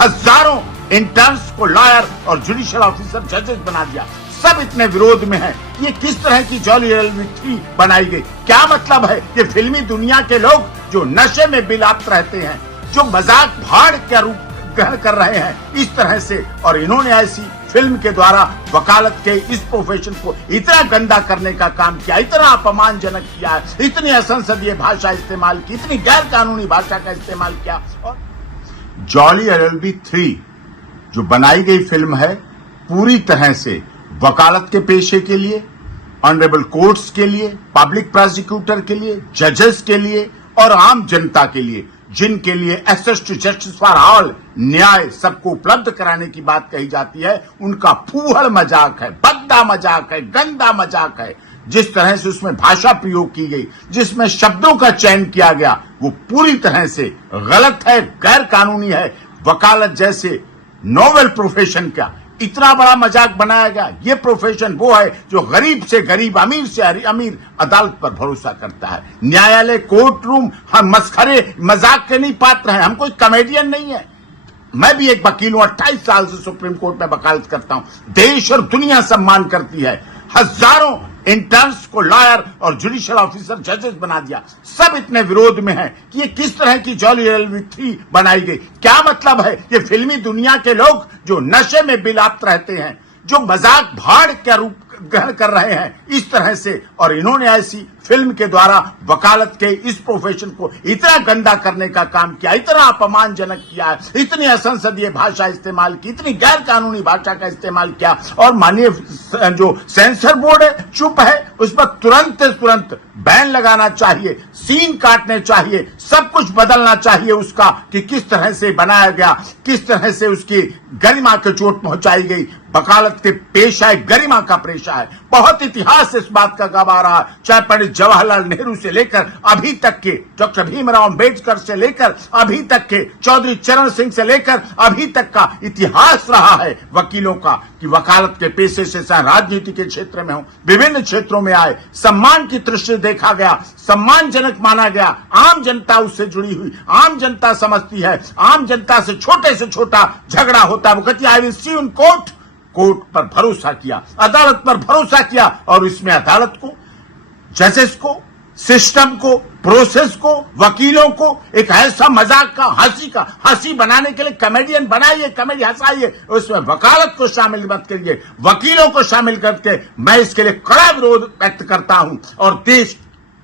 हजारों इंटर्न्स को लॉयर और जुडिशियल ऑफिसर जजेस बना दिया। सब इतने विरोध में हैं कि ये किस तरह की जॉली LLB 3 बनाई गई। क्या मतलब है कि फिल्मी दुनिया के लोग जो नशे में बिलात रहते हैं, जो मजाक भाड़ का रूप ग्रहण कर रहे हैं इस तरह से, और इन्होंने ऐसी फिल्म के द्वारा वकालत के इस प्रोफेशन को इतना गंदा करने का काम किया, इतना अपमानजनक किया, इतनी असंसदीय भाषा इस्तेमाल की, इतनी गैर कानूनी भाषा का इस्तेमाल किया। और जॉली LLB 3 जो बनाई गई फिल्म है पूरी तरह से वकालत के पेशे के लिए, ऑनरेबल कोर्ट्स के लिए, पब्लिक प्रोसिक्यूटर के लिए, जजेस के लिए और आम जनता के लिए, जिनके लिए access to justice for all, न्याय सबको उपलब्ध कराने की बात कही जाती है, उनका फूहड़ मजाक है, भद्दा मजाक है, गंदा मजाक है। जिस तरह से उसमें भाषा प्रयोग की गई, जिसमें शब्दों का चयन किया गया, वो पूरी तरह से गलत है, गैर कानूनी है। वकालत जैसे नोबेल प्रोफेशन का इतना बड़ा मजाक बनाया गया। ये प्रोफेशन वो है जो गरीब से गरीब, अमीर से अमीर अदालत पर भरोसा करता है। न्यायालय, कोर्ट रूम हम मस्खरे मजाक के नहीं पात्र हैं। हम कोई कॉमेडियन नहीं है। मैं भी एक वकील हूं, 28 साल से सुप्रीम कोर्ट में वकालत करता हूं। देश और दुनिया सम्मान करती है। हजारों इंटर्न्स को लॉयर और जुडिशियल ऑफिसर जजेस बना दिया। सब इतने विरोध में हैं कि ये किस तरह की जॉली LLB 3 बनाई गई। क्या मतलब है कि फिल्मी दुनिया के लोग जो नशे में बिलात रहते हैं, जो मजाक भाड़ का रूप ग्रहण कर रहे हैं इस तरह से, और इन्होंने ऐसी फिल्म के द्वारा वकालत के इस प्रोफेशन को इतना गंदा करने का काम किया, इतना अपमानजनक किया, इतनी असंसदीय भाषा इस्तेमाल की, इतनी गैर कानूनी भाषा का इस्तेमाल किया। और माननीय जो सेंसर बोर्ड है चुप है। उस पर तुरंत बैन लगाना चाहिए, सीन काटने चाहिए, सब कुछ बदलना चाहिए उसका कि किस तरह से बनाया गया, किस तरह से उसकी गरिमा को चोट पहुंचाई गई। वकालत के पेशा एक गरिमा का पेशा है। बहुत इतिहास इस बात का गवाह रहा, चाहे पंडित जवाहरलाल नेहरू से लेकर अभी तक के डॉक्टर भीमराव अंबेडकर से लेकर अभी तक के चौधरी चरण सिंह से लेकर अभी तक का इतिहास रहा है वकीलों का कि वकालत के पेशे से चाहे राजनीति के क्षेत्र में हो, विभिन्न क्षेत्रों में आए, सम्मान की दृष्टि देखा गया, सम्मानजनक माना गया। आम जनता उससे जुड़ी हुई, आम जनता समझती है। आम जनता से छोटा झगड़ा होता है, वो कहती है I will see in court. Court पर भरोसा किया, अदालत पर भरोसा किया, और इसमें अदालत को, जजेस को, सिस्टम को, प्रोसेस को, वकीलों को एक ऐसा मजाक का हंसी बनाने के लिए कॉमेडियन बनाइए, कॉमेडी हंसाइए, उसमें वकालत को शामिल मत करिए, वकीलों को शामिल करके मैं इसके लिए कड़ा विरोध व्यक्त करता हूं और देश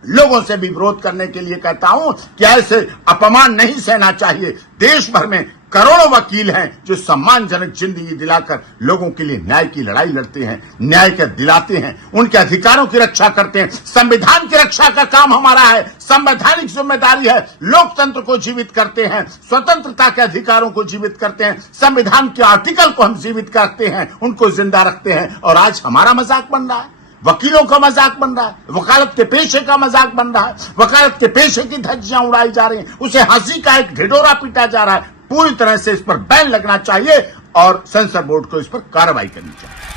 लोगों से भी विरोध करने के लिए कहता हूं कि ऐसे अपमान नहीं सहना चाहिए। देश भर में करोड़ों वकील हैं जो सम्मानजनक जिंदगी दिलाकर लोगों के लिए न्याय की लड़ाई लड़ते हैं, न्याय के दिलाते हैं, उनके अधिकारों की रक्षा करते हैं। संविधान की रक्षा का काम हमारा है, संवैधानिक जिम्मेदारी है। लोकतंत्र को जीवित करते हैं, स्वतंत्रता के अधिकारों को जीवित करते हैं, संविधान के आर्टिकल को हम जीवित करते हैं, उनको जिंदा रखते हैं। और आज हमारा मजाक बन रहा है, वकीलों का मजाक बन रहा है, वकालत के पेशे का मजाक बन रहा है, वकालत के पेशे की धज्जियां उड़ाई जा रही हैं, उसे हंसी का एक ढिढोरा पीटा जा रहा है। पूरी तरह से इस पर बैन लगना चाहिए और सेंसर बोर्ड को इस पर कार्रवाई करनी चाहिए।